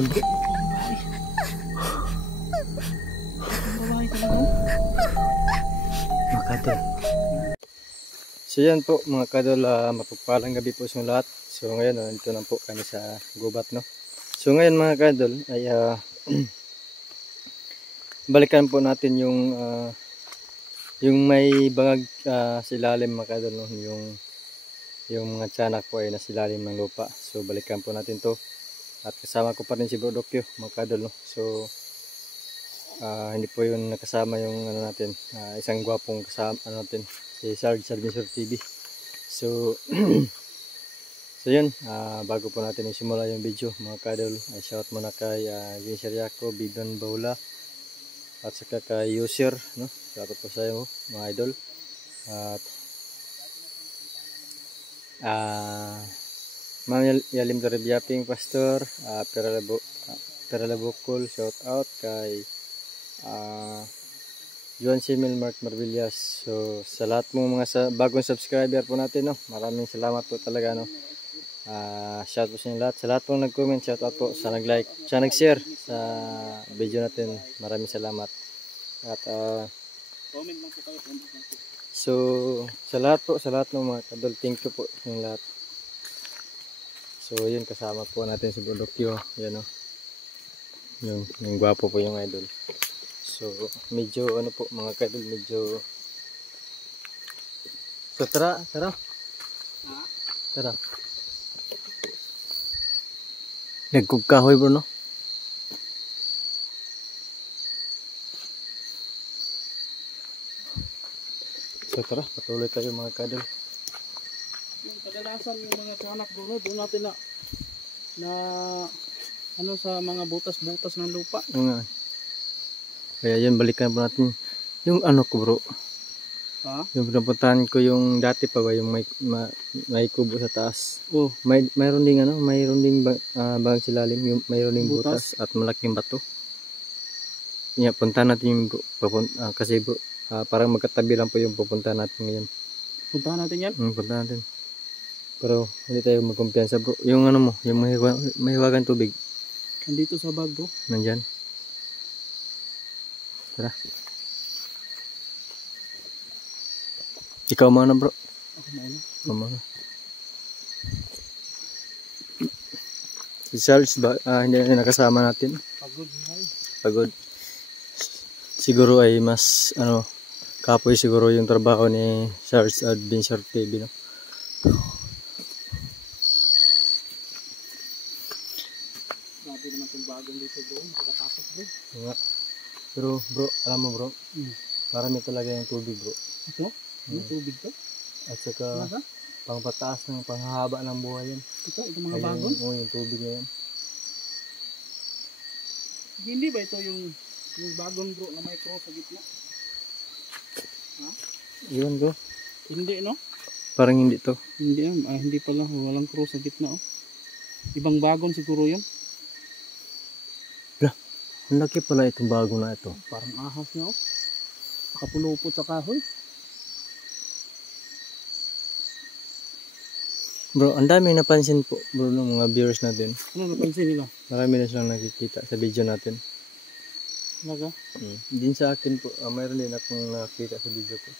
natin bro. Babae talaga. Mga kadol. So yan po mga kadol, mapagpalang gabi po sa lahat. So ngayon, nandito na po kami sa gubat, no. So ngayon mga kadol ay balikan po natin yung may bangag sa ilalim mga kadol, no? Yung mga tiyanak po ay nasa ilalim ng lupa. So balikan po natin to. At kasama ko pa rin si Bro Dokyo mga kadol, no? So hindi po yung nakasama yung ano natin, isang gwapong kasama natin, si Sarge Adventure TV. So so yun, bago po natin isimula yung video mga kadol, ay shout muna kay Ginser Yako, Bidon Baula, at saka kay User, no? Shout out po sa iyo mga idol. At Ma'am Yalim Darabiaping Pastor, Peralabukol, shout out kay Juan Simil Mark Marvillas. So sa lahat mong mga bagong subscriber po natin, no, maraming salamat po talaga, no. Shout out po sa inyo lahat. Sa lahat pong nag-comment, shout out po. Sa nag-like, sa nag-share sa video natin, maraming salamat. At Comment lang po kayo. so sa lahat ng mga kadol, thank you po yung lahat. So yun, kasama po natin si Budokyo, yan, no. Yung gwapo po yung idol. So medyo ano po mga kadol, medyo, so tara nagkugkahoy bro, no. So tara, patuloy tayo mga kadol. Yung kadalasan yung mga tiyanak bro, doon natin na ano sa mga butas-butas ng lupa. Kaya yun, balikan po natin yung ano ko bro. Yung pinapuntahan ko yung dati pa ba, yung may kubo sa taas. Mayroon ding bangag silalim, yung mayroon ding butas at malaking bato. Yeah, puntahan natin yung bro, kasi bro, parang magkatabi lang po yung pupuntahan natin ngayon. Puntahan natin yan? Puntahan natin. Pero hindi tayo magkumpiyansa bro. Yung ano mo, yung mahiwagang tubig. Nandito sa bag bro. Nandyan. Tara. Ikaw muna bro. Ikaw muna. Si Charles ba? Hindi na nakasama natin. Pagod. Siguro ay mas kapoy siguro yung trabaho ni Charles Adventure TV, no? Grabe naman itong bagong dito bro. Nakatapos bro. Pero bro, alam mo bro, marami talaga yung tubig bro. Ito? Yung tubig to? At saka pangpataas ng panghahaba ng buhay yan. Ito mga bagon? Oo, yung tubig na yan. Hindi ba ito yung bagon bro na may cross sa gitna? Yun bro. Hindi no? Parang hindi to. Hindi hindi pala, walang cross sa gitna oh. Ibang bagon siguro yun. Ang laki pala itong bago na ito. Parang ahas nga oh. Nakapulupot sa kahoy. Bro, ang dami napansin po bro ng mga viewers natin. Ano napansin nila? Marami na silang nakikita sa video natin. Talaga? Din sa akin po, mayroon din akong nakita sa video ko.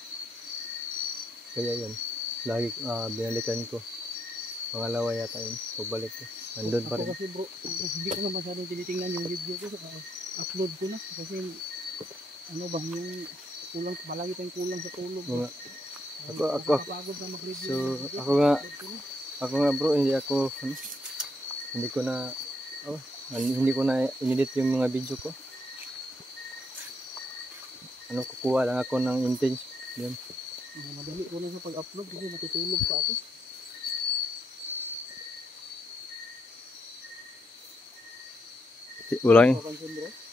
Kaya yun, lagi binalikan ko. Pangalawa yata yun, pagbalik ko. Nandun pa rin. Ako kasi bro, hindi ko na masyadong tinitingnan yung video ko. Upload ko na kasi ano ba, yung kulang, palagi tayong kulang sa tulog. Ako nga bro, hindi ko na inedit yung mga video ko. Kukuha lang ako ng intention. Yun. Madali ko na sa pag-upload kasi matutulog pa ako.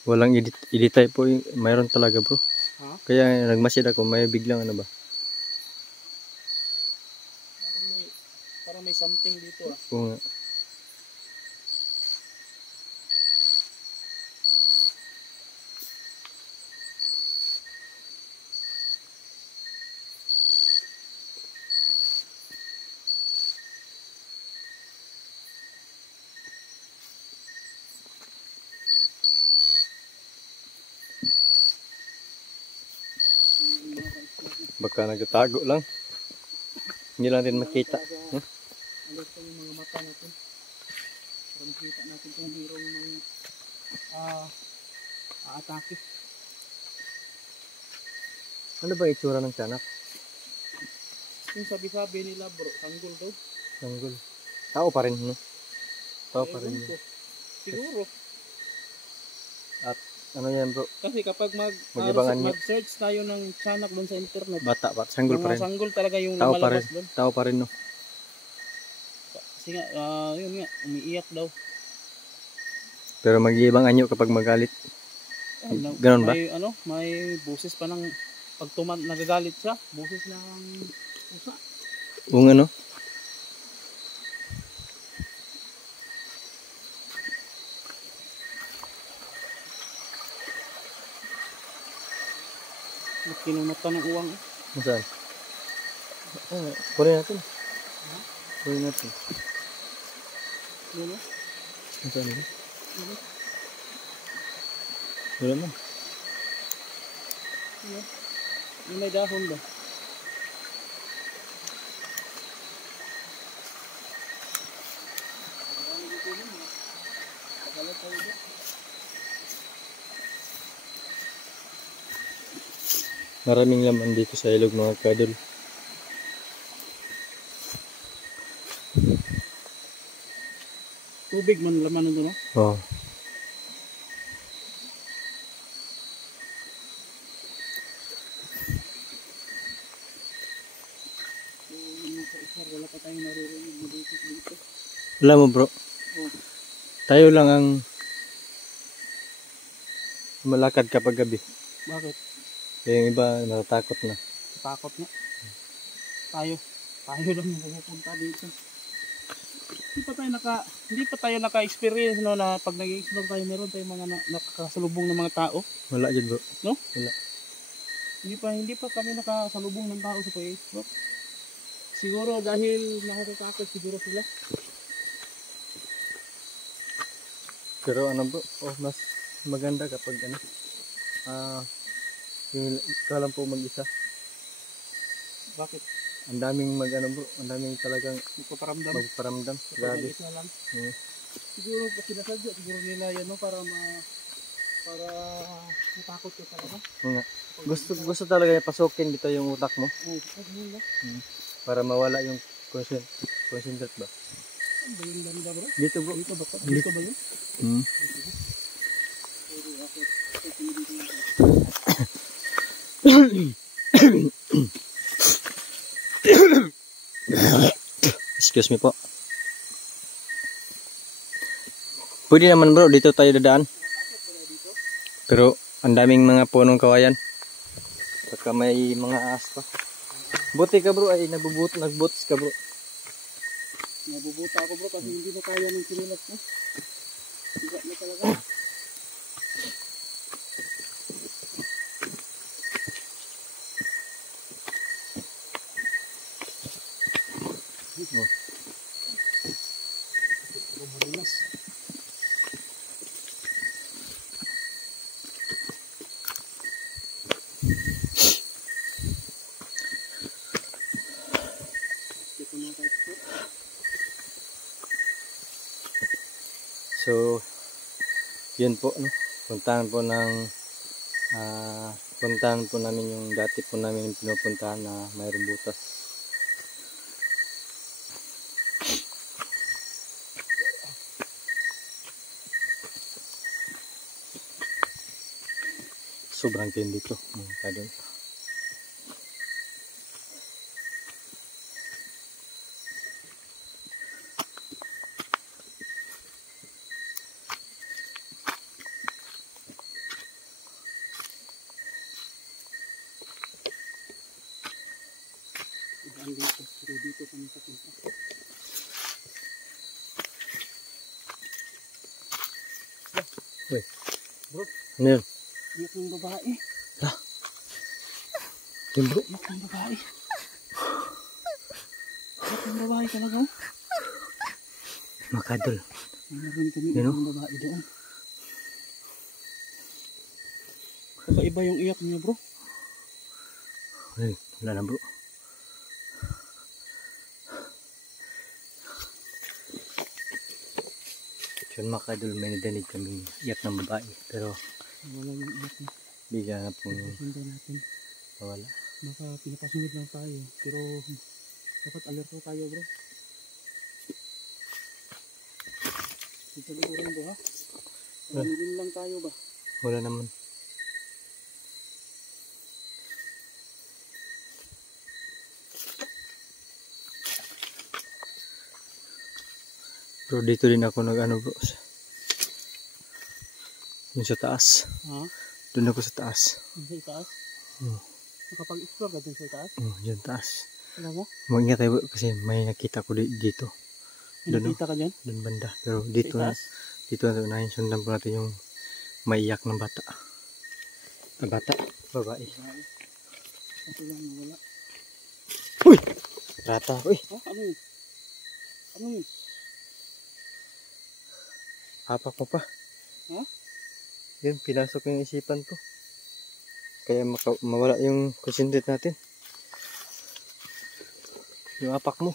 Walang edit type po, mayroon talaga bro. Kaya nagmasid ako, may biglang ano ba. Parang may something dito Oo nga. Baka nagtatago lang. Hindi lang din makita. Hmm? Alert pa yung mga mata natin. Para makita natin kung mayroong mga aatake. Ano ba itsura ng tiyanak? Yung sabi-sabi nila bro, sanggol daw. Sanggol. Tao pa rin, no? Tao pa rin Ewan ko. yun. Siguro. At ano yan bro? Kasi kapag Mag-ibangan niya. mag-search tayo ng tiyanak doon sa internet, Bata pa. Sanggol pa mga rin. sanggol talaga yung Tao pa rin. lumalabas doon. Tao pa rin, no? Kasi nga, yun nga, umiiyak daw. Pero mag-iibang anyo kapag magalit. Ganon ba? May boses pa ng pag nagagalit siya, boses ng pusa. Kung ano? Kinumata ng uwang. Saan? Kunin natin. Kunin natin. Ano? Saan ba? Wala man. Ano? Yung may dahon ba? Maraming laman dito sa ilog mga kadol. Tubig man laman nito, no? Oh. Wala pa tayong naririnig mo dito. Alam mo bro, Oh. tayo lang ang malakad kapag gabi. Bakit? Yung iba natatakot na. Takot nga. Tayo lang yung pupunta dito. Hindi pa tayo naka-experience no, na pag nag-explore tayo meron tayong mga nakakasalubong ng mga tao. Wala dyan bro. No? Wala. Hindi pa kami nakasalubong ng tao sa pag-explore. Siguro dahil nakakatakot siguro sila. Pero ano bro, mas maganda kapag ano, yung ikaw lang po mag-isa. Bakit? Ang daming bro, ang daming talagang magparamdam. Grabe. Isa lang. Siguro pag sinasadya, siguro nila yan no, para matakot ka talaga. Nga. Gusto talaga niya pasukin dito yung utak mo. Para mawala yung concentrate ba? Ano ba yung ganda bro? Dito bro. Dito ba yun? Excuse me po. Pwede naman bro, dito tayo dadaan. Pero ang daming mga punong kawayan. Saka may mga ahas pa. Buti ka bro, ay nagbuts ka bro. Nabubuta ako bro kasi hindi na kaya ng sinilas ko. Tiga na talaga. Madulas. So, yun po, no? Puntahan po namin yung dati po namin pinupuntahan na mayroong butas. Sobrang tindi to, mga kadol. Dito kami sa punta. Uy. Bro. Ano yun? Iyak ng babae. Lah. Yun bro. Iyak ng babae. Iyak ng babae talaga. Mga kadol. Mayroon kami iyak ng babae doon. Kakaiba yung iyak niya bro. Ayun, wala na bro. Yun mga kadol, may nadinig kaming iyak ng babae. Pero Wala yung iyak na. bigla na pong Sundan natin. nawala. Baka pinapasunod lang tayo. Pero dapat alerto tayo bro. Dito rin bro ha. Maraming lang tayo ba? Wala naman. Bro, dito din ako nag-ano bro. Yung sa taas. Ha? Doon ako sa taas. Yung sa itaas? Hmm. Nakapag-explore ka dun sa itaas? Dyan taas. Talaga? Mag-ingat tayo bro, kasi may nakita ko dito. May Doon, nakita ka dyan? doon banda. Pero dito Sa na, itaas? dito na unahin. Sundan po natin yung maiyak ng bata. Bata? Babae. Kasi lang nawala. Uy! Rata. Uy! Oh, ano yun? Ano yun? Hapak mo pa. Ha? Yun, pinasok yung isipan ko. Kaya mawala yung concentrate natin. Yung apak mo.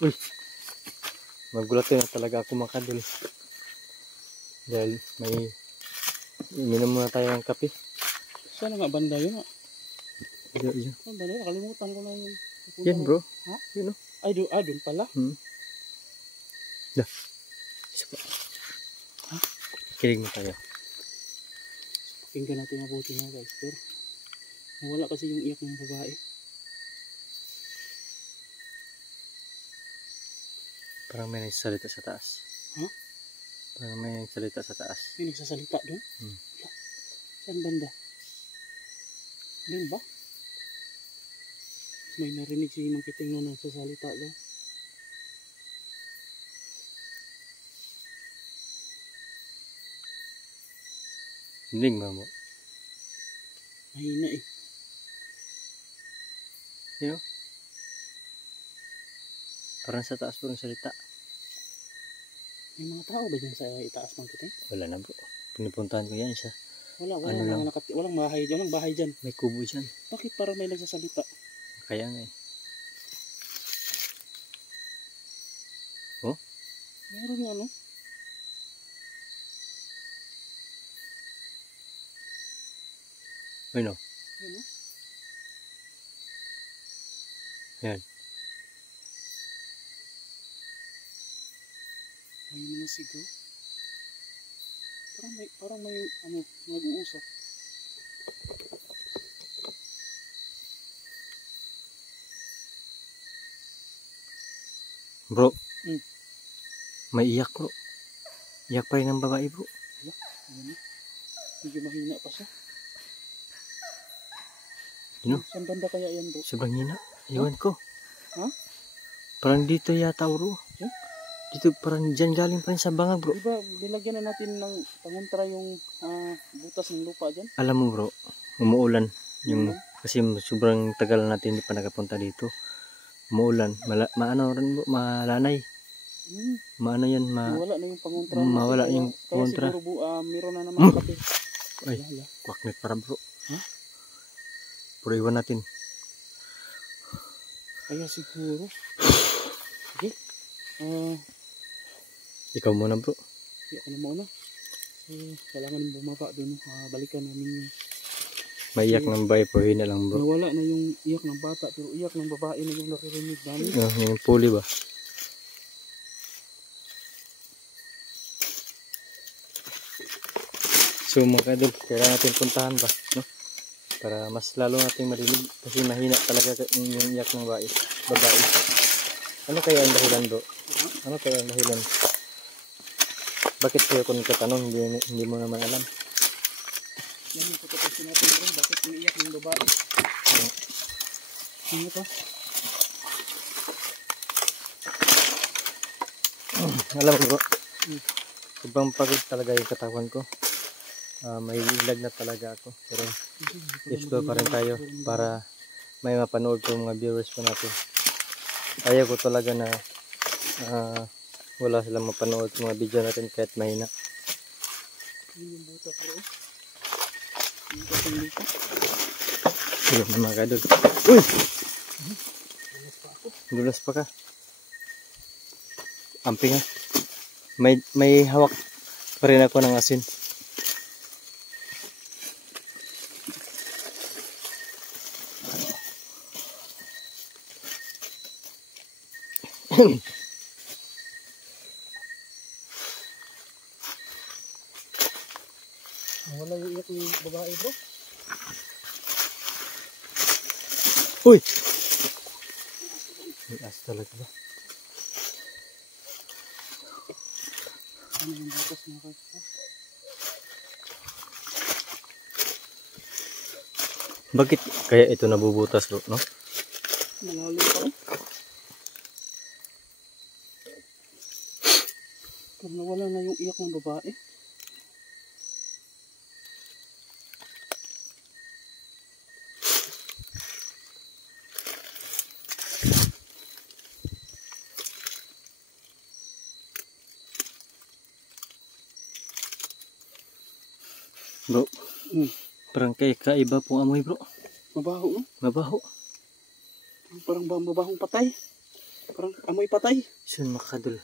Uy! Magulat na talaga ako mga kadol. Dahil may ininom muna tayo ng kape. Saan nga banda yun? Yun. Saan banda yun? Nakalimutan ko na yung... Yan bro. Ha? Yun o. Ay, dun pala. Dah. Isa pa. Ha? Kilig mo tayo. Pakinggan natin mabuti nga guys. Pero nawala kasi yung iyak ng babae. Parang may nagsasalita sa taas. Ha? Parang may nagsasalita sa taas. May nagsasalita doon? Hmm. Saan banda? Doon ba? May narinig si Mang Kiting na nagsasalita doon. Hindi mo. Mahina eh. Sino? Parang sa taas po ng salita. May mga tao ba dyan sa itaas Mang Kiting? Wala na bro. Pinupuntahan ko yan siya. Wala Ano lang? walang bahay dyan. May kubo dyan. Bakit parang may nagsasalita? Kaya nga eh. Oh? Meron nga no? Ano? Ano? Yan. May mga sigaw. Parang may ano, nag-uusap. Bro. Hmm. May iyak bro. Iyak pa rin ng babae bro. Ano? Medyo mahina pa siya. Ano? Saan banda kaya yan bro? Sobrang hina. Iwan ko. Ha? Parang dito yata bro. Huh? Dito parang dyan galing pa rin sa bangag bro. Diba nilagyan na natin ng pangontra yung butas ng lupa dyan? Alam mo bro, umuulan. Kasi sobrang tagal natin hindi pa nakapunta dito. Umuulan. Maano rin bro, malanay. Maano yan, Mawala na yung pangontra. mawala natin, yung pangontra. Kaya siguro meron na naman kape. Ay, Lala. kwaknet para bro. Ha? Pero iwan natin. Kaya siguro. Sige. Ikaw muna bro. Hindi ako na muna. Kailangan bumaba doon. Balikan namin yung... Maiyak ng babae po, hina lang bro. Nawala na yung iyak ng bata. Pero iyak ng babae na yung naririnig namin. Yung puli ba? So mga kadol, kailangan natin puntahan ba? No? Para mas lalo natin marinig. Kasi mahina talaga yung iyak ng babae. Ano kaya ang dahilan bro? Ano kaya ang dahilan? Bakit kayo kung nagtatanong, hindi mo naman alam? Yan yung pagkatasin natin rin. Bakit umiiyak ng babae? Ano to? Alam mo bro, ibang pagod talaga yung katawan ko. May ilag na talaga ako. Pero explore pa rin tayo para may mapanood ko mga viewers po natin. Ayaw ko talaga na wala silang mapanood sa mga video natin kahit mahina. Yun yung butas bro. Ayun na mga kadol. Uy! Dulas pa ka. Amping ha. May hawak pa rin ako ng asin. Wala yung iyak ng babae bro. Uy! May as talaga ba? Ano yung butas mga kaibigan? Bakit kaya ito nabubutas bro, no? Malalim pa rin. Pero nawala na yung iyak ng babae. Bro, parang kaiba pong amoy bro. Mabaho no? Mabaho. Parang mabahong patay. Parang amoy patay. Sun makadol.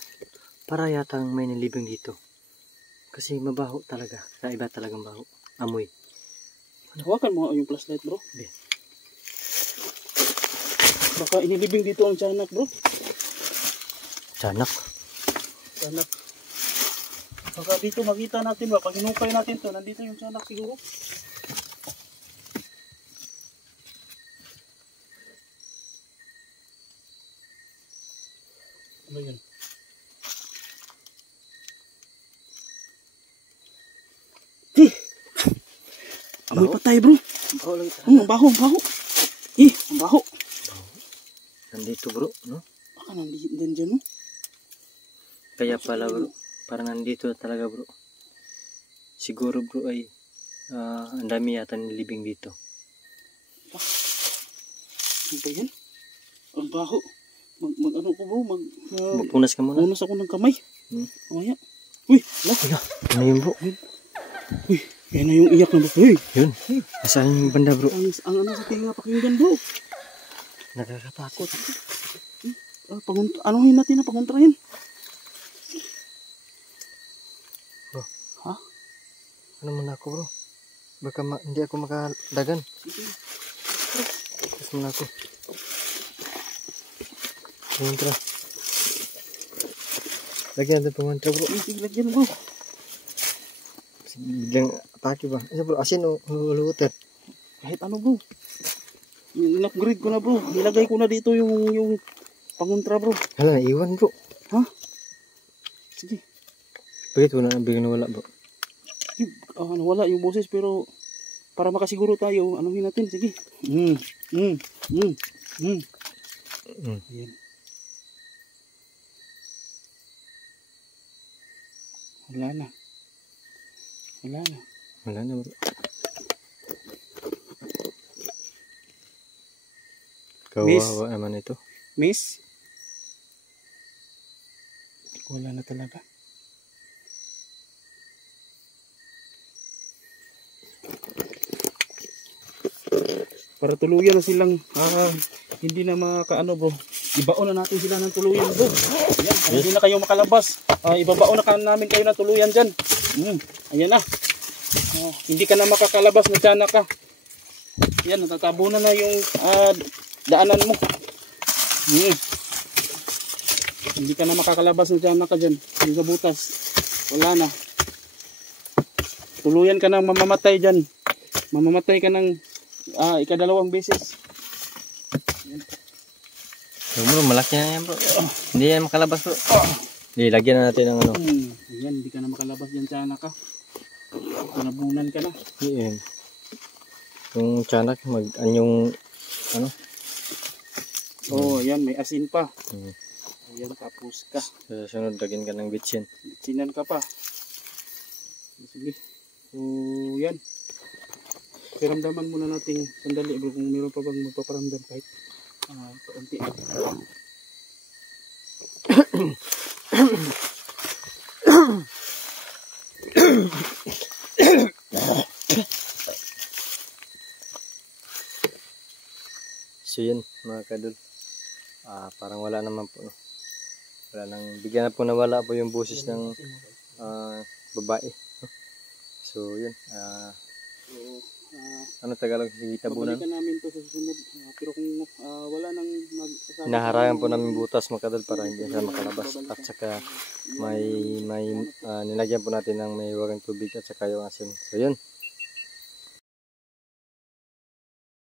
Para yatang may nilibing dito. Kasi mabaho talaga. Kaiba talagang baho. Amoy. Hawakan mo yung flashlight bro. Be. Baka inilibing dito ang tiyanak bro. Tiyanak. Tiyanak. Baka dito makita natin ba, pag hinukay natin to, nandito yung tiyanak siguro. Ano yun? Amoy patay bro. Baho lang talaga. Ang baho, ang baho. Ang baho. Nandito bro, no? Baka nandito din dyan no? Kaya pala bro. Parang nandito talaga bro. Siguro bro ay ang dami yata nilibing dito. Ano ba yan? Ang baho. Ano ko bro? Magpunas ka muna. Punas ako ng kamay. Mamaya. Hala, ano yun bro? Uy, yan na yung iyak na bro. Uy, Yun. Nasaan yung banda bro? ang ano sa tinga pakinggan bro. Nakakatakot. Anuhin natin na paguntrahin. Bro. Ha? Ano muna ako bro? Baka hindi ako makadagan. Sige. Tapos muna ako. Pangontra. Lagyan natin pangontra bro. Sige, lagyan bro. Biglang atake ba? Ano bro? Asin o water? Kahit ano bro. In-upgrade ko na bro. Nilagay ko na dito yung pangontra bro. Hala, naiwan bro. Ha? Sige. Bakit wala biglang nawala bro? Nawala yung boses pero para makasiguro tayo, anuhin natin. Sige. Ayan. Wala na. Wala na. Wala na bro. Kawawa naman ito. Miss? Wala na talaga. Para tuluyan na silang hindi na makaano bro. Ibaon na natin sila ng tuluyan bro. Ayan, hindi na kayo makalabas. Ibabaon na namin kayo ng tuluyan dyan. Ayan na. Hindi ka na makakalabas na tiyanak ka. Ayan, natatabunan na yung daanan mo. Hindi ka na makakalabas na tiyanak ka dyan. Yung sa butas. Wala na. Tuluyan ka na mamamatay dyan. Mamamatay ka ng ikadalawang beses. So bro, malaki na yan bro. Hindi yan makalabas bro. Hindi, lagyan na natin ng ano. Ayan, hindi ka na makalabas dyan tiyanak ka. Nabunan ka na. Ayan. Yung tiyanak, anyong ano? Ayan, may asin pa. Ayan, tapos ka. Sa sunod, lagyan ka ng bitsin. Bitsinan ka pa. Sige. So, yan. Piramdaman muna natin sandali bro kung meron pa bang magpaparamdam kahit kaunti. So yun mga kadol. Parang wala naman po. No? Wala nang, bigyan na po nawala po yung boses ng babae. No? So yun. Ano Tagalog? Sige, tabunan. Babalikan namin to sa susunod. Pero kung wala nang magsasabi. Hinaharangan po namin butas mga kadol para hindi siya makalabas. At saka may nilagyan po natin ng may wagang tubig at saka yung asin. So yun.